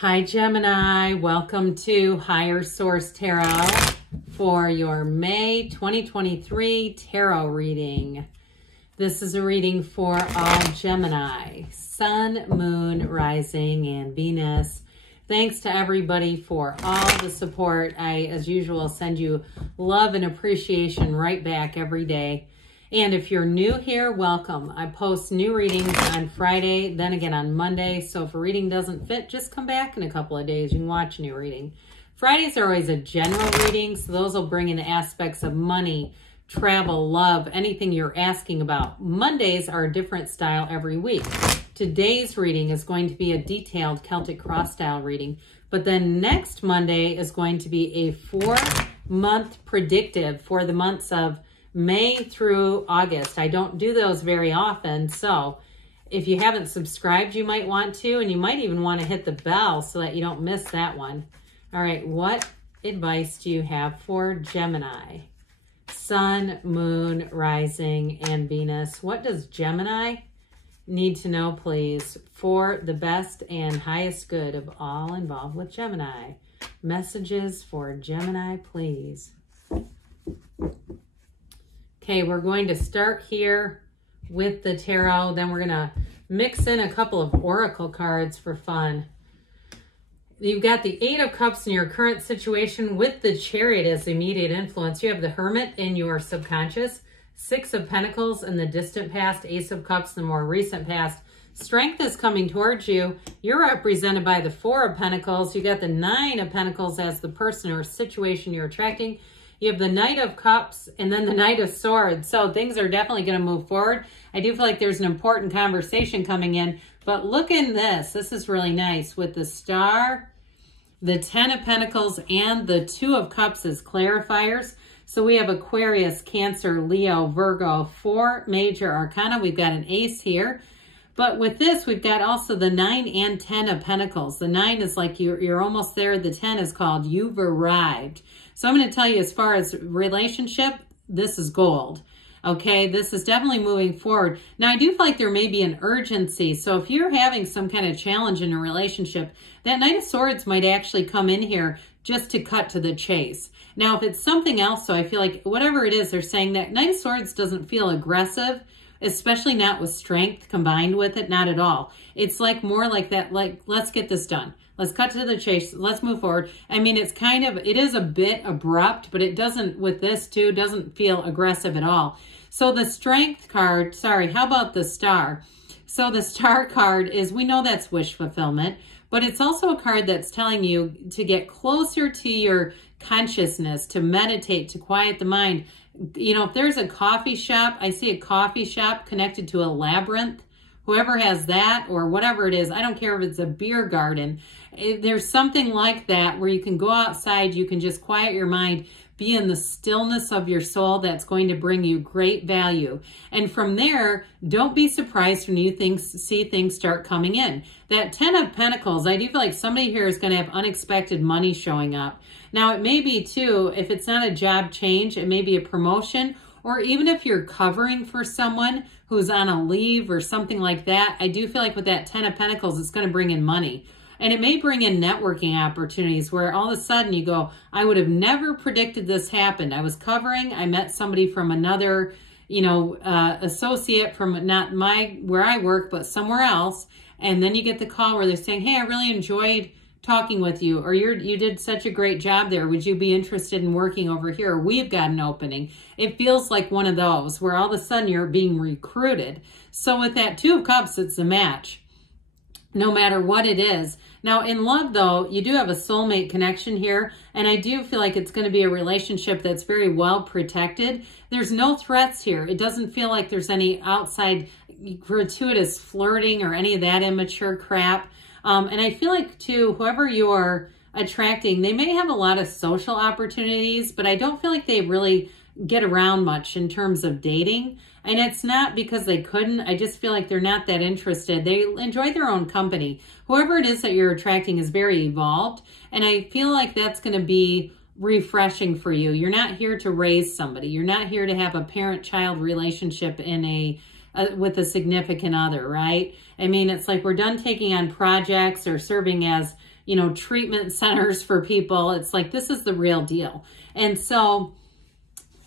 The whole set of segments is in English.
Hi Gemini, welcome to Higher Source Tarot for your May 2023 tarot reading. This is a reading for all Gemini, Sun, Moon, Rising, and Venus. Thanks to everybody for all the support. I, as usual, send you love and appreciation right back every day. And if you're new here, welcome. I post new readings on Friday, then again on Monday. So if a reading doesn't fit, just come back in a couple of days. You can watch a new reading. Fridays are always a general reading, so those will bring in aspects of money, travel, love, anything you're asking about. Mondays are a different style every week. Today's reading is going to be a detailed Celtic cross style reading. But then next Monday is going to be a 4-month predictive for the months of May through August. I don't do those very often, so if you haven't subscribed, you might want to, and you might even want to hit the bell so that you don't miss that one. All right, what advice do you have for Gemini? Sun, Moon, Rising, and Venus. What does Gemini need to know, please, for the best and highest good of all involved with Gemini? Messages for Gemini, please. Okay, we're going to start here with the tarot. Then we're going to mix in a couple of oracle cards for fun. You've got the 8 of Cups in your current situation with the Chariot as the immediate influence. You have the Hermit in your subconscious, 6 of Pentacles in the distant past, Ace of Cups in the more recent past. Strength is coming towards you. You're represented by the 4 of Pentacles. You got the 9 of Pentacles as the person or situation you're attracting. You have the Knight of Cups and then the Knight of Swords. So things are definitely going to move forward. I do feel like there's an important conversation coming in. But look in this. This is really nice with the Star, the 10 of Pentacles, and the 2 of Cups as clarifiers. So we have Aquarius, Cancer, Leo, Virgo, 4 major arcana. We've got an ace here. But with this, we've got also the 9 and 10 of Pentacles. The 9 is like you're almost there. The 10 is called you've arrived. So I'm going to tell you, as far as relationship, this is gold. Okay, this is definitely moving forward. Now, I do feel like there may be an urgency. So if you're having some kind of challenge in a relationship, that Knight of Swords might actually come in here just to cut to the chase. Now, if it's something else, so I feel like whatever it is, they're saying that Knight of Swords doesn't feel aggressive, especially not with strength combined with it, not at all. It's like more like that, like, let's get this done. Let's cut to the chase. Let's move forward. I mean, it's kind of, it is a bit abrupt, but it doesn't, with this too, doesn't feel aggressive at all. So the Strength card, sorry, how about the Star? So the Star card is, we know that's wish fulfillment, but it's also a card that's telling you to get closer to your consciousness, to meditate, to quiet the mind. You know, if there's a coffee shop, I see a coffee shop connected to a labyrinth. Whoever has that or whatever it is, I don't care if it's a beer garden. There's something like that where you can go outside, you can just quiet your mind, be in the stillness of your soul. That's going to bring you great value. And from there, don't be surprised when you see things start coming in. That 10 of Pentacles, I do feel like somebody here is going to have unexpected money showing up. Now, it may be too, if it's not a job change, it may be a promotion, or even if you're covering for someone who's on a leave or something like that, I do feel like with that 10 of Pentacles, it's going to bring in money. And it may bring in networking opportunities where all of a sudden you go, I would have never predicted this happened. I was covering, I met somebody from another, you know, associate from not where I work, but somewhere else. And then you get the call where they're saying, hey, I really enjoyed talking with you, or you did such a great job there. Would you be interested in working over here? Or we've got an opening. It feels like one of those where all of a sudden you're being recruited. So with that 2 of Cups, it's a match, no matter what it is. Now in love though, you do have a soulmate connection here, and I do feel like it's going to be a relationship that's very well protected. There's no threats here. It doesn't feel like there's any outside gratuitous flirting or any of that immature crap. And I feel like too, whoever you're attracting, they may have a lot of social opportunities, but I don't feel like they really get around much in terms of dating. And it's not because they couldn't. I just feel like they're not that interested. They enjoy their own company. Whoever it is that you're attracting is very evolved. And I feel like that's going to be refreshing for you. You're not here to raise somebody. You're not here to have a parent-child relationship in with a significant other, right? I mean, it's like we're done taking on projects or serving as you know, treatment centers for people. It's like, this is the real deal. And so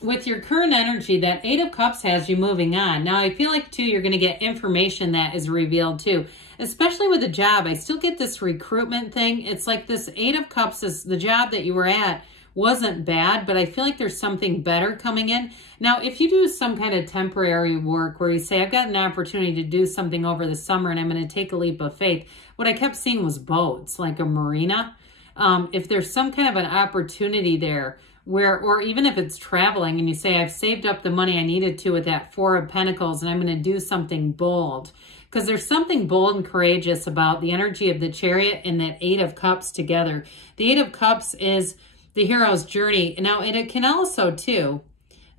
with your current energy, that 8 of Cups has you moving on. Now, I feel like, too, you're going to get information that is revealed, too. Especially with a job. I still get this recruitment thing. It's like this 8 of Cups is the job that you were at wasn't bad, but I feel like there's something better coming in. Now, if you do some kind of temporary work where you say, I've got an opportunity to do something over the summer and I'm going to take a leap of faith, what I kept seeing was boats, like a marina. If there's some kind of an opportunity there, where, or even if it's traveling and you say, I've saved up the money I needed to with that 4 of Pentacles and I'm going to do something bold. Because there's something bold and courageous about the energy of the Chariot and that 8 of Cups together. The 8 of Cups is the hero's journey. Now, and it can also, too,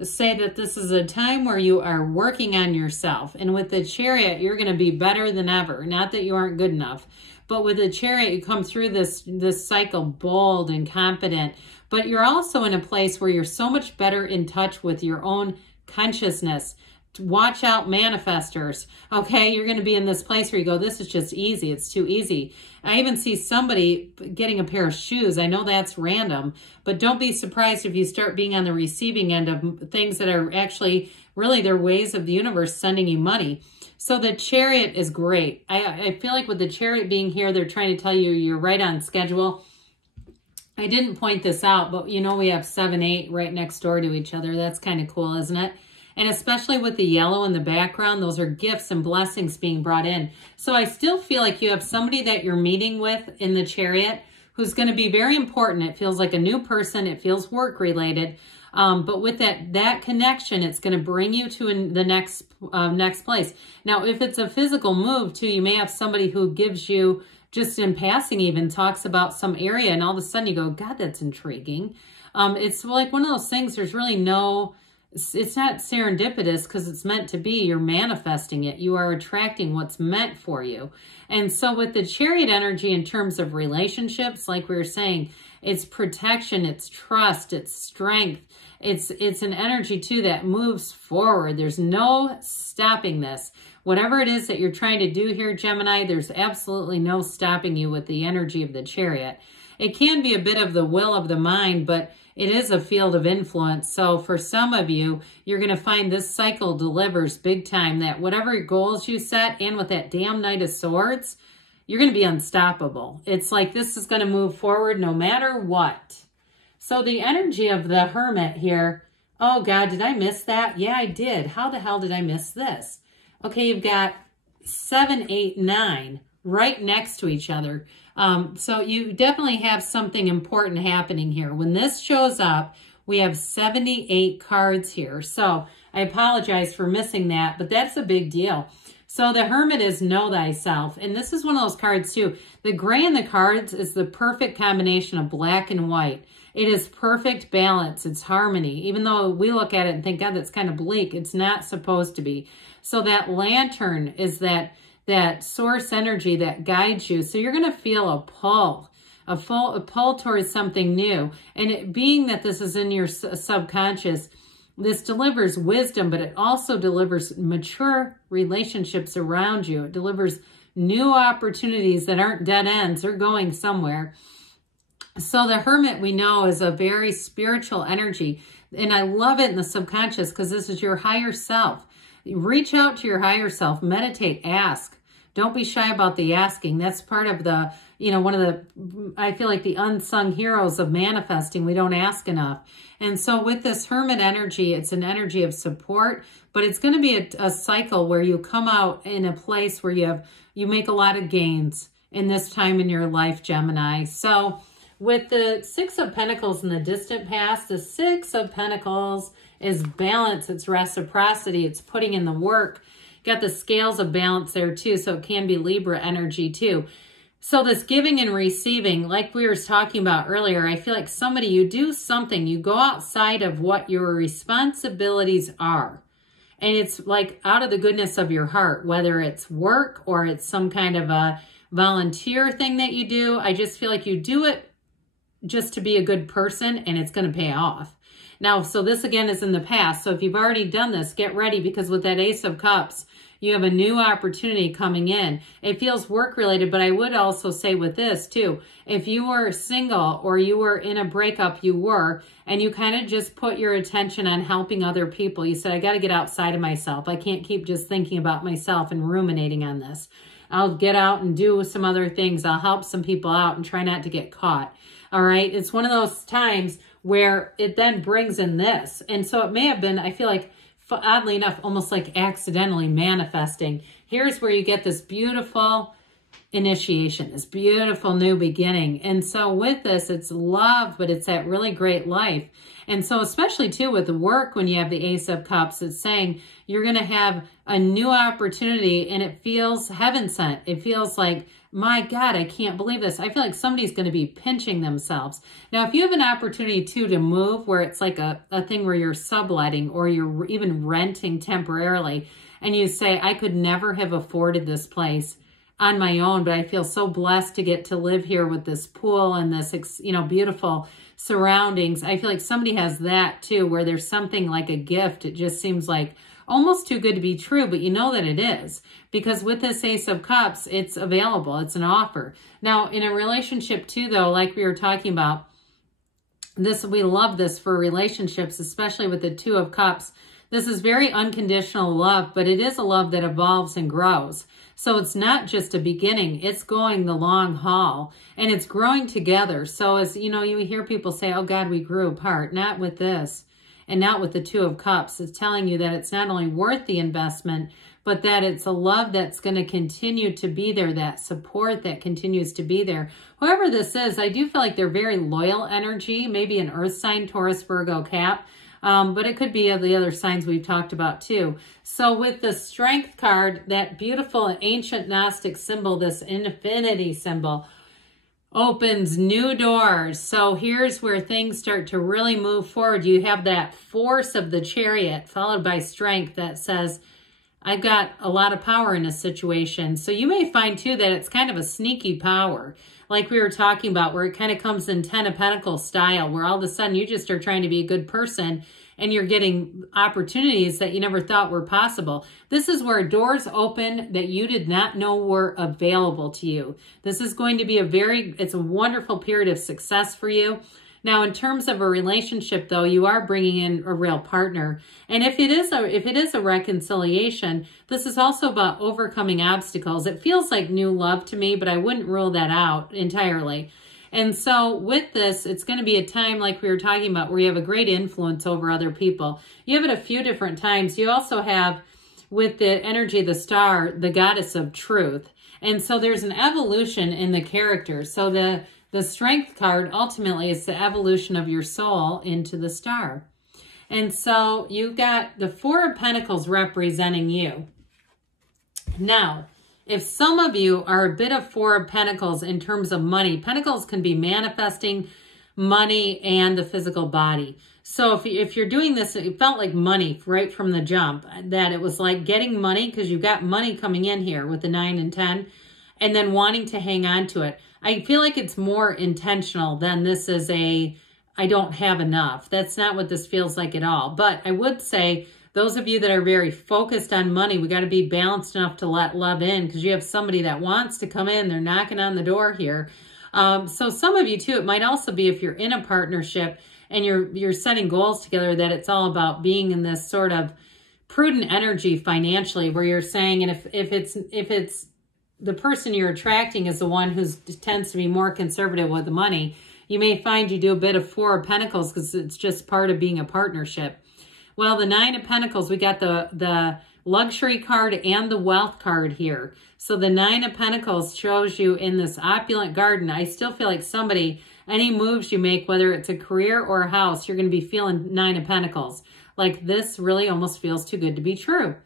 say that this is a time where you are working on yourself. And with the Chariot, you're going to be better than ever. Not that you aren't good enough. But with the Chariot, you come through this cycle bold and confident. But you're also in a place where you're so much better in touch with your own consciousness. Watch out, manifestors. Okay, you're going to be in this place where you go, this is just easy. It's too easy. I even see somebody getting a pair of shoes. I know that's random, but don't be surprised if you start being on the receiving end of things that are actually really they're ways of the universe sending you money. So the Chariot is great. I feel like with the Chariot being here, they're trying to tell you you're right on schedule. I didn't point this out, but you know we have 7, 8 right next door to each other. That's kind of cool, isn't it? And especially with the yellow in the background, those are gifts and blessings being brought in. So I still feel like you have somebody that you're meeting with in the Chariot who's going to be very important. It feels like a new person. It feels work related. But with that connection, it's going to bring you to the next place. Now, if it's a physical move too, you may have somebody who gives you, just in passing even, talks about some area and all of a sudden you go, God, that's intriguing. It's like one of those things, there's really no, it's not serendipitous because it's meant to be. You're manifesting it. You are attracting what's meant for you. And so with the Chariot energy in terms of relationships, like we were saying, it's protection, it's trust, it's strength. It's an energy too that moves forward. There's no stopping this. Whatever it is that you're trying to do here, Gemini, there's absolutely no stopping you with the energy of the Chariot. It can be a bit of the will of the mind, but it is a field of influence. So for some of you, you're going to find this cycle delivers big time, that whatever goals you set, and with that damn Knight of Swords, you're going to be unstoppable. It's like this is going to move forward no matter what. So the energy of the Hermit here, oh God, did I miss that? Yeah, I did. How the hell did I miss this? Okay, you've got 7, 8, 9 right next to each other. So you definitely have something important happening here. When this shows up, we have 78 cards here. So I apologize for missing that, but that's a big deal. So the Hermit is know thyself. And this is one of those cards too. The gray in the cards is the perfect combination of black and white. It is perfect balance. It's harmony. Even though we look at it and think, God, that's kind of bleak. It's not supposed to be. So that Lantern is that source energy that guides you. So you're going to feel a pull, a pull towards something new. And it being that this is in your subconscious, this delivers wisdom, but it also delivers mature relationships around you. It delivers new opportunities that aren't dead ends. They're going somewhere. So the Hermit, we know, is a very spiritual energy. And I love it in the subconscious because this is your higher self. Reach out to your higher self. Meditate. Ask. Don't be shy about the asking. That's part of the, one of the, I feel like the unsung heroes of manifesting. We don't ask enough. And so with this Hermit energy, it's an energy of support, but it's going to be a cycle where you come out in a place where you make a lot of gains in this time in your life, Gemini. So with the 6 of Pentacles in the distant past, the 6 of Pentacles is balance. It's reciprocity. It's putting in the work. Got the scales of balance there too, so it can be Libra energy too. So this giving and receiving, like we were talking about earlier, I feel like somebody, you do something, you go outside of what your responsibilities are. And it's like out of the goodness of your heart, whether it's work or it's some kind of a volunteer thing that you do. I just feel like you do it just to be a good person, and it's going to pay off. Now, so this again is in the past. So if you've already done this, get ready, because with that Ace of Cups, You have a new opportunity coming in. It feels work related, but I would also say with this too, if you were single or you were in a breakup, and you kind of just put your attention on helping other people. You said, I got to get outside of myself. I can't keep just thinking about myself and ruminating on this. I'll get out and do some other things. I'll help some people out and try not to get caught. All right. It's one of those times where it then brings in this. And so it may have been, I feel like, oddly enough, almost like accidentally manifesting. Here's where you get this beautiful initiation, this beautiful new beginning. And so with this, it's love, but it's that really great life. And so especially too with the work, when you have the Ace of Cups, it's saying you're going to have a new opportunity, and it feels heaven sent. It feels like, my God, I can't believe this. I feel like somebody's going to be pinching themselves. Now, if you have an opportunity too to move, where it's like a thing where you're subletting or you're even renting temporarily, and you say, I could never have afforded this place on my own, but I feel so blessed to get to live here with this pool and this, you know, beautiful surroundings. I feel like somebody has that too, where there's something like a gift. It just seems like almost too good to be true, but you know that it is, because with this Ace of Cups, it's available. It's an offer. Now, in a relationship too, though, like we were talking about, this, we love this for relationships, especially with the Two of Cups. This is very unconditional love, but it is a love that evolves and grows. So it's not just a beginning, it's going the long haul, and it's growing together. So as you know, you hear people say, oh God, we grew apart. Not with this, and not with the Two of Cups. It's telling you that it's not only worth the investment, but that it's a love that's going to continue to be there, that support that continues to be there. Whoever this is, I do feel like they're very loyal energy, maybe an earth sign, Taurus, Virgo, Cap. But it could be of the other signs we've talked about too. So with the Strength card, that beautiful ancient Gnostic symbol, this infinity symbol, opens new doors. So here's where things start to really move forward. You have that force of the Chariot followed by strength that says, I've got a lot of power in a situation. So you may find too that it's kind of a sneaky power, like we were talking about, where it kind of comes in 10 of Pentacles style, where all of a sudden you just are trying to be a good person and you're getting opportunities that you never thought were possible. This is where doors open that you did not know were available to you. This is going to be it's a wonderful period of success for you. Now, in terms of a relationship, though, you are bringing in a real partner. And if it is a reconciliation, this is also about overcoming obstacles. It feels like new love to me, but I wouldn't rule that out entirely. And so with this, it's going to be a time like we were talking about where you have a great influence over other people. You have it a few different times. You also have, with the energy of the star, the goddess of truth. And so there's an evolution in the character. So the Strength card ultimately is the evolution of your soul into the star. And so you got the Four of Pentacles representing you. Now, if some of you are a bit of Four of Pentacles in terms of money, Pentacles can be manifesting money and the physical body. So if you're doing this, it felt like money right from the jump, that it was like getting money because you've got money coming in here with the 9 and 10, and then wanting to hang on to it. I feel like it's more intentional than this is I don't have enough. That's not what this feels like at all. But I would say those of you that are very focused on money, we got to be balanced enough to let love in, because you have somebody that wants to come in. They're knocking on the door here. So some of you too, it might also be if you're in a partnership and you're setting goals together, that it's all about being in this sort of prudent energy financially, where you're saying, and if it's the person you're attracting is the one who tends to be more conservative with the money, you may find you do a bit of Four of Pentacles because it's just part of being a partnership. Well, the 9 of Pentacles, we got the luxury card and the wealth card here. So the 9 of Pentacles shows you in this opulent garden. I still feel like somebody, any moves you make, whether it's a career or a house, you're going to be feeling 9 of Pentacles. Like this really almost feels too good to be true.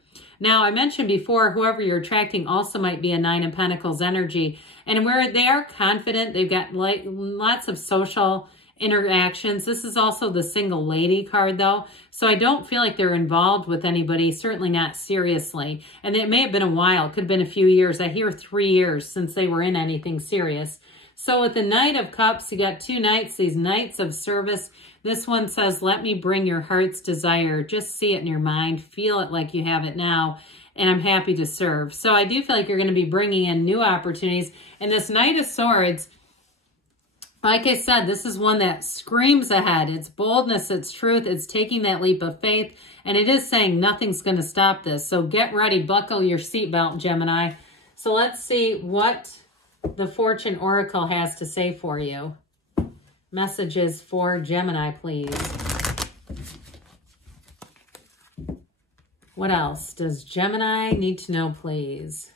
Now, I mentioned before, whoever you're attracting also might be a 9 of Pentacles energy. And where they are confident, they've got lots of social interactions. This is also the single lady card, though. So I don't feel like they're involved with anybody, certainly not seriously. And it may have been a while. It could have been a few years. I hear 3 years since they were in anything serious. So with the Knight of Cups, you got two knights, these knights of service. This one says, let me bring your heart's desire. Just see it in your mind. Feel it like you have it now. and I'm happy to serve. So I do feel like you're going to be bringing in new opportunities. And this Knight of Swords, like I said, this is one that screams ahead. It's boldness, it's truth, it's taking that leap of faith, and it is saying nothing's going to stop this. So get ready, buckle your seatbelt, Gemini. So let's see what the Fortune Oracle has to say for you. Messages for Gemini, please. What else does Gemini need to know, please?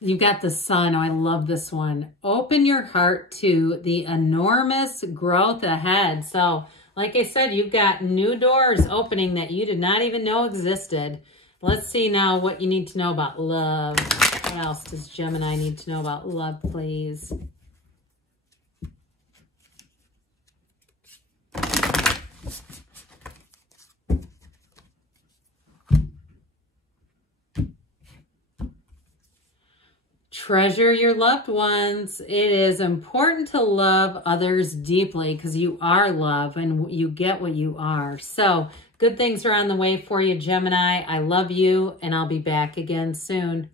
You got the Sun. Oh, I love this one. Open your heart to the enormous growth ahead. So, like I said, you've got new doors opening that you did not even know existed. Let's see now what you need to know about love. What else does Gemini need to know about love, please? Treasure your loved ones. It is important to love others deeply because you are love and you get what you are. So good things are on the way for you, Gemini. I love you, and I'll be back again soon.